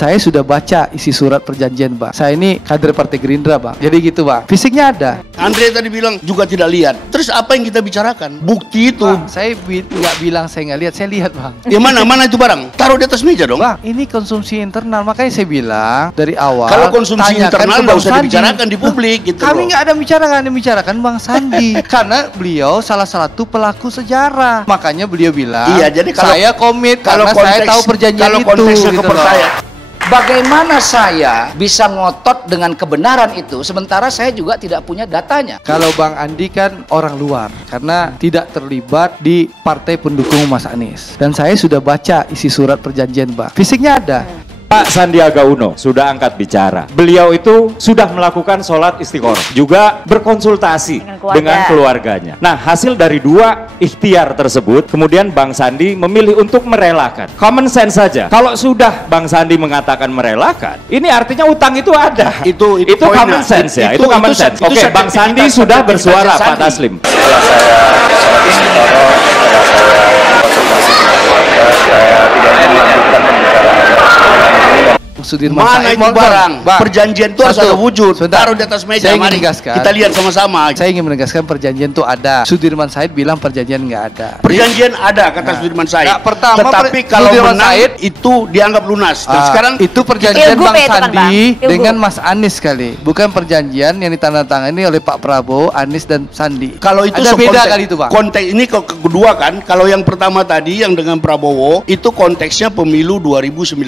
Saya sudah baca isi surat perjanjian, Bang. Saya ini kader Partai Gerindra, Bang. Jadi gitu, Bang. Fisiknya ada. Andre tadi bilang juga tidak lihat. Terus apa yang kita bicarakan? Bukti itu. Bang, saya nggak bilang saya nggak lihat, saya lihat, Bang. Ya mana itu barang? Taruh di atas meja dong. Bang, ini konsumsi internal, makanya saya bilang dari awal. Kalau konsumsi internal nggak usah dibicarakan di publik gitu. Kami nggak ada bicarakan Bang Sandi. Karena beliau salah satu pelaku sejarah. Makanya beliau bilang, iya, jadi kalau saya komit karena saya tahu perjanjian kalau itu. Konteksnya gitu kepercayaan. Bagaimana saya bisa ngotot dengan kebenaran itu sementara saya juga tidak punya datanya? Kalau Bang Andi kan orang luar karena tidak terlibat di partai pendukung Mas Anies. Dan saya sudah baca isi surat perjanjian, Bang. Fisiknya ada. Pak Sandiaga Uno sudah angkat bicara. Beliau itu sudah melakukan sholat istiqoroh, juga berkonsultasi dengan keluarganya. Nah, hasil dari dua ikhtiar tersebut, kemudian Bang Sandi memilih untuk merelakan. Common sense saja. Kalau sudah Bang Sandi mengatakan merelakan, ini artinya utang itu ada. Itu common sense ya. Itu common sense. Oke, Bang Sandi sudah bersuara, Pak Taslim. Setelah saya sholat istiqoroh, setelah saya konsultasi dengan keluarga, saya tidak melanjutkan pembicaraan. Sudirman Mana Said, itu barang? Perjanjian itu harus ada wujud. Taruh di atas meja. Saya ingin Mari menegaskan. kita lihat sama-sama. Saya ingin menegaskan perjanjian itu ada. Sudirman Said bilang perjanjian nggak ada. Perjanjian ada kata Sudirman Said. Tetapi kalau Sudirman menang Said itu dianggap lunas. Dan sekarang itu perjanjian Bang Sandi dengan Mas Anies kali. Bukan perjanjian yang ditandatangani oleh Pak Prabowo, Anies dan Sandi. Kalau itu ada beda kali itu, Bang. Konteks ini kedua kan. Kalau yang pertama tadi yang dengan Prabowo itu konteksnya pemilu 2019.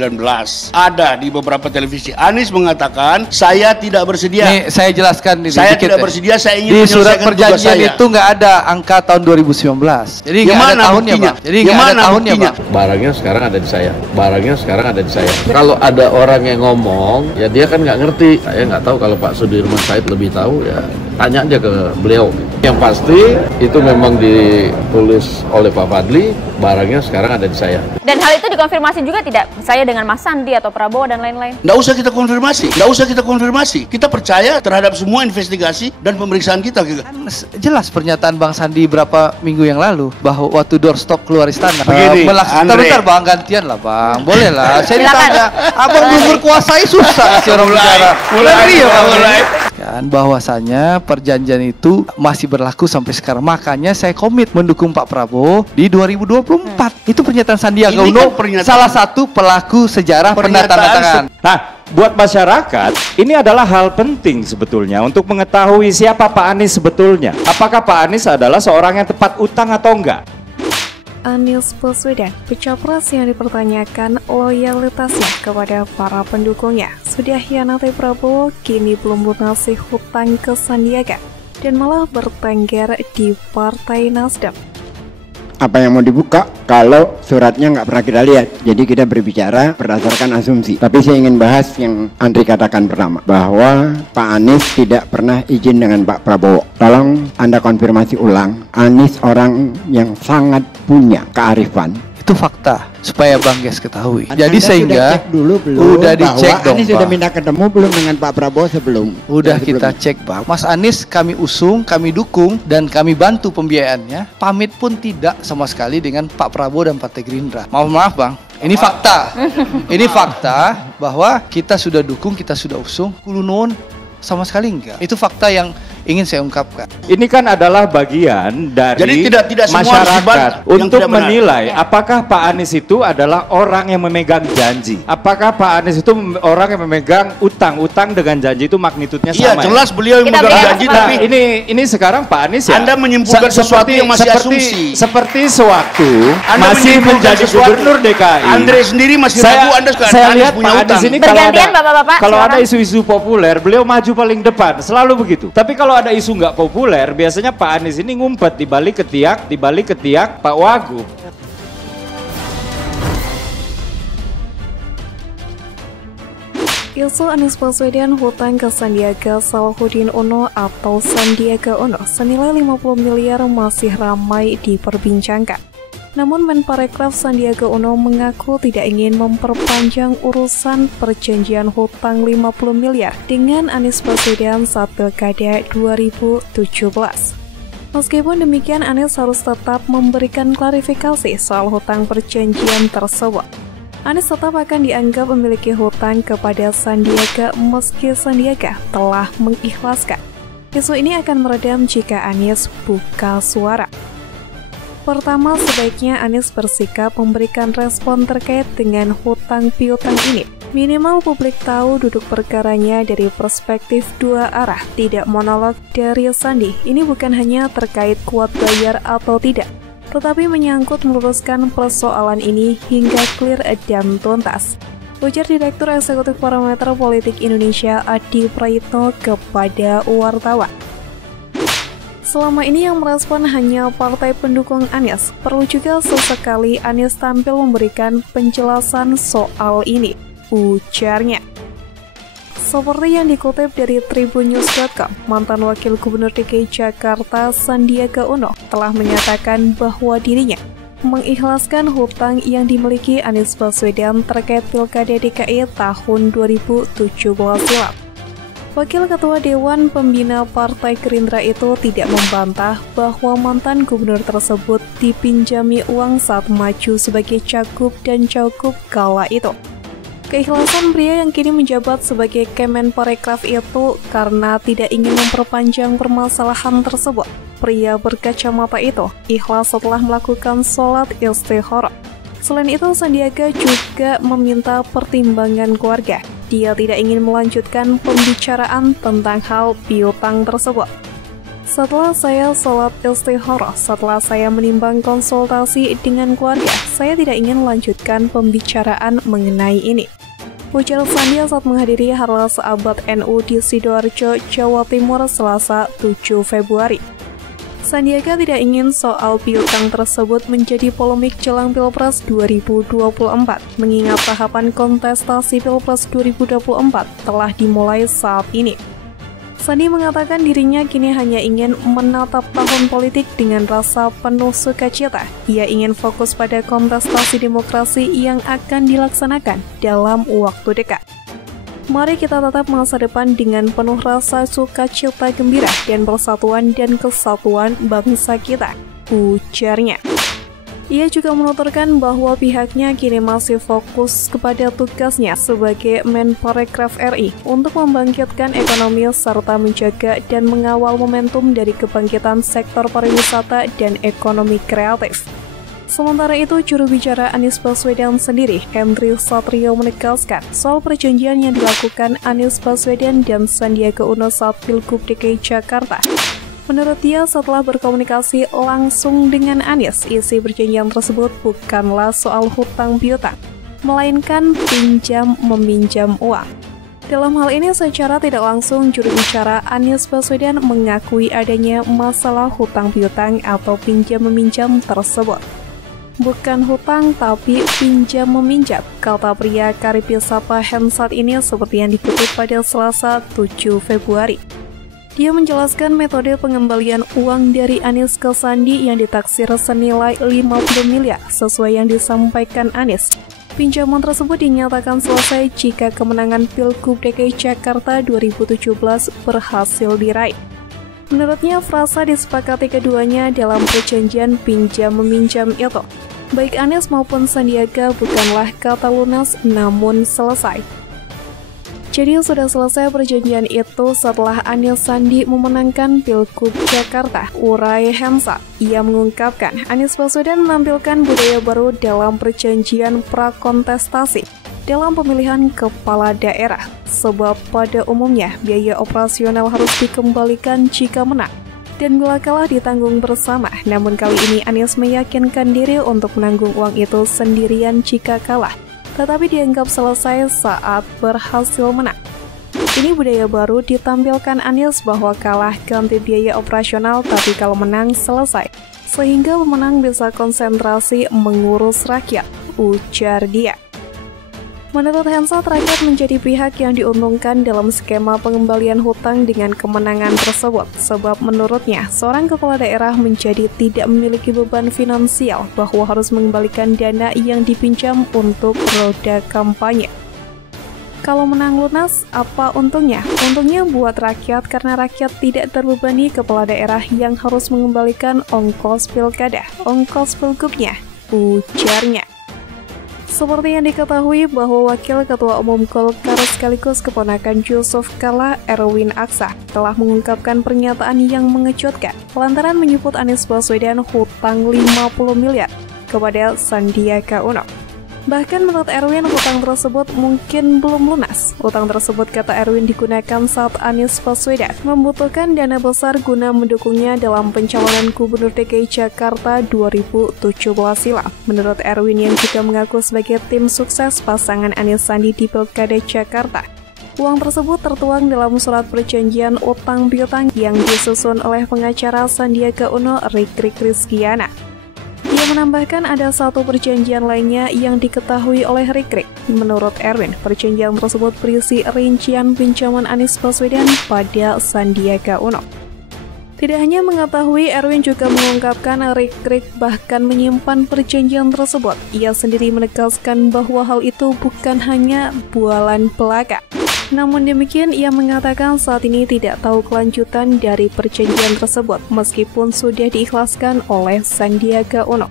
Ada di beberapa televisi. Anies mengatakan saya tidak bersedia. Nih, saya jelaskan ini. Saya tidak bersedia, saya ingin di surat menyelesaikan perjanjian tugas saya. itu nggak ada angka tahun 2019. Jadi nggak ada tahunnya, Bang. Jadi nggak ada tahunnya, Bang. Barangnya sekarang ada di saya. Barangnya sekarang ada di saya. Kalau ada orang yang ngomong, ya dia kan nggak ngerti. Saya nggak tahu, kalau Pak Sudirman Said lebih tahu, ya tanya aja ke beliau. Yang pasti itu memang ditulis oleh Pak Fadli, barangnya sekarang ada di saya. Dan hal itu dikonfirmasi juga tidak? Saya dengan Mas Sandi atau Prabowo dan lain-lain. Nggak usah kita konfirmasi. Kita percaya terhadap semua investigasi dan pemeriksaan kita. Jelas pernyataan Bang Sandi berapa minggu yang lalu bahwa waktu doorstop keluar istana. Begini, bentar Bang, gantian lah Bang. Boleh lah. Saya ditanya, Abang belum berkuasai susah kasih orang bicara. Mulai. Kan bahwasanya perjanjian itu masih berlaku sampai sekarang. Makanya saya komit mendukung Pak Prabowo di 2024. Itu pernyataan Sandiaga Uno, salah satu pelaku sejarah penandatanganan. Nah, buat masyarakat, ini adalah hal penting sebetulnya untuk mengetahui siapa Pak Anies sebetulnya. Apakah Pak Anies adalah seorang yang tepat utang atau enggak? Anies Baswedan, Capres yang dipertanyakan loyalitasnya kepada para pendukungnya, sudah hianati Prabowo, kini belum lunasi hutang ke Sandiaga, dan malah bertengger di Partai Nasdem. Apa yang mau dibuka kalau suratnya nggak pernah kita lihat, jadi kita berbicara berdasarkan asumsi. Tapi saya ingin bahas yang Andri katakan pertama, bahwa Pak Anies tidak pernah izin dengan Pak Prabowo. Tolong Anda konfirmasi ulang, Anies orang yang sangat punya kearifan. Itu fakta, supaya Bang Ges ketahui. Jadi Anda sehingga cek dulu belum, udah dicek dong, Anies sudah minta ketemu belum dengan Pak Prabowo sebelum? Udah kita cek, Bang. Mas Anies kami usung, kami dukung, dan kami bantu pembiayaannya. Pamit pun tidak sama sekali dengan Pak Prabowo dan Partai Gerindra. Maaf Bang, ini fakta. Ini fakta bahwa kita sudah dukung, kita sudah usung. Kulunun sama sekali enggak. Itu fakta yang ingin saya ungkapkan. Ini kan adalah bagian dari Jadi tidak semua masyarakat untuk tidak benar. menilai apakah Pak Anies itu adalah orang yang memegang janji. Apakah Pak Anies itu orang yang memegang utang dengan janji itu magnitudnya sama. Iya, jelas beliau yang memegang janji, tapi ini sekarang Pak Anies ya. Anda menyimpulkan sesuatu yang masih asumsi. Seperti sewaktu Anda masih menjadi gubernur DKI. Andre sendiri masih ragu Anda sekarang. Saya lihat Pak Anies ini kalau ada isu-isu populer, beliau maju paling depan, selalu begitu. Tapi kalau ada isu nggak populer, biasanya Pak Anies ini ngumpet di balik ketiak Pak Wagub. Isu Anies Baswedan hutang ke Sandiaga Salahuddin Uno atau Sandiaga Uno senilai 50 miliar masih ramai diperbincangkan. Namun Menparekraf Sandiaga Uno mengaku tidak ingin memperpanjang urusan perjanjian hutang 50 miliar dengan Anies Baswedan saat Pilkada 2017. Meskipun demikian, Anies harus tetap memberikan klarifikasi soal hutang perjanjian tersebut. Anies tetap akan dianggap memiliki hutang kepada Sandiaga meski Sandiaga telah mengikhlaskan. Isu ini akan meredam jika Anies buka suara. Pertama, sebaiknya Anies bersikap memberikan respon terkait dengan hutang piutang ini. Minimal publik tahu duduk perkaranya dari perspektif dua arah, tidak monolog dari Sandi. Ini bukan hanya terkait kuat bayar atau tidak, tetapi menyangkut meluruskan persoalan ini hingga clear dan tuntas, ujar Direktur Eksekutif Parameter Politik Indonesia Adi Praitno kepada wartawan. Selama ini yang merespon hanya partai pendukung Anies. Perlu juga sesekali Anies tampil memberikan penjelasan soal ini, ujarnya. Seperti yang dikutip dari tribunnews.com, mantan Wakil Gubernur DKI Jakarta Sandiaga Uno telah menyatakan bahwa dirinya mengikhlaskan hutang yang dimiliki Anies Baswedan terkait Pilkada DKI tahun 2017 silam. Wakil Ketua Dewan Pembina Partai Gerindra itu tidak membantah bahwa mantan gubernur tersebut dipinjami uang saat maju sebagai cagup dan cagup kala itu. Keikhlasan pria yang kini menjabat sebagai Kemenparekraf itu karena tidak ingin memperpanjang permasalahan tersebut. Pria berkacamata itu ikhlas setelah melakukan sholat istikharah. Selain itu, Sandiaga juga meminta pertimbangan keluarga. Dia tidak ingin melanjutkan pembicaraan tentang hal piutang tersebut. Setelah saya sholat istikharah, setelah saya menimbang konsultasi dengan keluarga, saya tidak ingin melanjutkan pembicaraan mengenai ini, ujar Sandi saat menghadiri Harlah Seabad NU di Sidoarjo, Jawa Timur, Selasa 7 Februari. Sandiaga tidak ingin soal piutang tersebut menjadi polemik jelang Pilpres 2024, mengingat tahapan kontestasi Pilpres 2024 telah dimulai saat ini. Sandi mengatakan dirinya kini hanya ingin menatap tahun politik dengan rasa penuh sukacita. Ia ingin fokus pada kontestasi demokrasi yang akan dilaksanakan dalam waktu dekat. Mari kita tetap masa depan dengan penuh rasa sukacita gembira dan persatuan dan kesatuan bangsa kita, ujarnya. Ia juga menuturkan bahwa pihaknya kini masih fokus kepada tugasnya sebagai Menparekraf RI untuk membangkitkan ekonomi serta menjaga dan mengawal momentum dari kebangkitan sektor pariwisata dan ekonomi kreatif. Sementara itu, juru bicara Anies Baswedan sendiri, Henry Satrio, menegaskan soal perjanjian yang dilakukan Anies Baswedan dan Sandiaga Uno saat Pilgub DKI Jakarta. Menurut dia, setelah berkomunikasi langsung dengan Anies, isi perjanjian tersebut bukanlah soal hutang piutang, melainkan pinjam-meminjam uang. Dalam hal ini, secara tidak langsung, juru bicara Anies Baswedan mengakui adanya masalah hutang piutang atau pinjam-meminjam tersebut. Bukan hutang, tapi pinjam-meminjam, kata pria Karipisapa Hensat ini seperti yang dikutip pada Selasa 7 Februari. Dia menjelaskan metode pengembalian uang dari Anies ke Sandi yang ditaksir senilai 50 miliar sesuai yang disampaikan Anies. Pinjaman tersebut dinyatakan selesai jika kemenangan Pilgub DKI Jakarta 2017 berhasil diraih. Menurutnya, frasa disepakati keduanya dalam perjanjian pinjam-meminjam itu, baik Anies maupun Sandiaga, bukanlah kata lunas namun selesai. Jadi sudah selesai perjanjian itu setelah Anies Sandi memenangkan Pilgub Jakarta, urai Hensat. Ia mengungkapkan Anies Baswedan menampilkan budaya baru dalam perjanjian prakontestasi dalam pemilihan kepala daerah, sebab pada umumnya biaya operasional harus dikembalikan jika menang dan bila kalah ditanggung bersama. Namun kali ini Anies meyakinkan diri untuk menanggung uang itu sendirian jika kalah, tetapi dianggap selesai saat berhasil menang. Ini budaya baru ditampilkan Anies bahwa kalah ganti biaya operasional, tapi kalau menang selesai, sehingga pemenang bisa konsentrasi mengurus rakyat, ujar dia. Menurut Hensat, rakyat menjadi pihak yang diuntungkan dalam skema pengembalian hutang dengan kemenangan tersebut, sebab menurutnya seorang kepala daerah menjadi tidak memiliki beban finansial bahwa harus mengembalikan dana yang dipinjam untuk roda kampanye. Kalau menang lunas, apa untungnya? Untungnya buat rakyat karena rakyat tidak terbebani kepala daerah yang harus mengembalikan ongkos pilkada, ongkos pilgubnya, ujarnya. Seperti yang diketahui bahwa Wakil Ketua Umum Golkar sekaligus keponakan Yusuf Kala, Erwin Aksa, telah mengungkapkan pernyataan yang mengejutkan lantaran menyebut Anies Baswedan hutang 50 miliar kepada Sandiaga Uno. Bahkan menurut Erwin, hutang tersebut mungkin belum lunas. Hutang tersebut, kata Erwin, digunakan saat Anies Baswedan membutuhkan dana besar guna mendukungnya dalam pencalonan Gubernur DKI Jakarta 2017 silam. Menurut Erwin yang juga mengaku sebagai tim sukses pasangan Anies Sandi di Pilkada Jakarta, uang tersebut tertuang dalam surat perjanjian utang piutang yang disusun oleh pengacara Sandiaga Uno, Rikrik Rizkiana. Ia menambahkan ada satu perjanjian lainnya yang diketahui oleh Rikrik. Menurut Erwin, perjanjian tersebut berisi rincian pinjaman Anies Baswedan pada Sandiaga Uno. Tidak hanya mengetahui, Erwin juga mengungkapkan Rikrik bahkan menyimpan perjanjian tersebut. Ia sendiri menegaskan bahwa hal itu bukan hanya bualan belaka. Namun demikian, ia mengatakan saat ini tidak tahu kelanjutan dari perjanjian tersebut meskipun sudah diikhlaskan oleh Sandiaga Uno.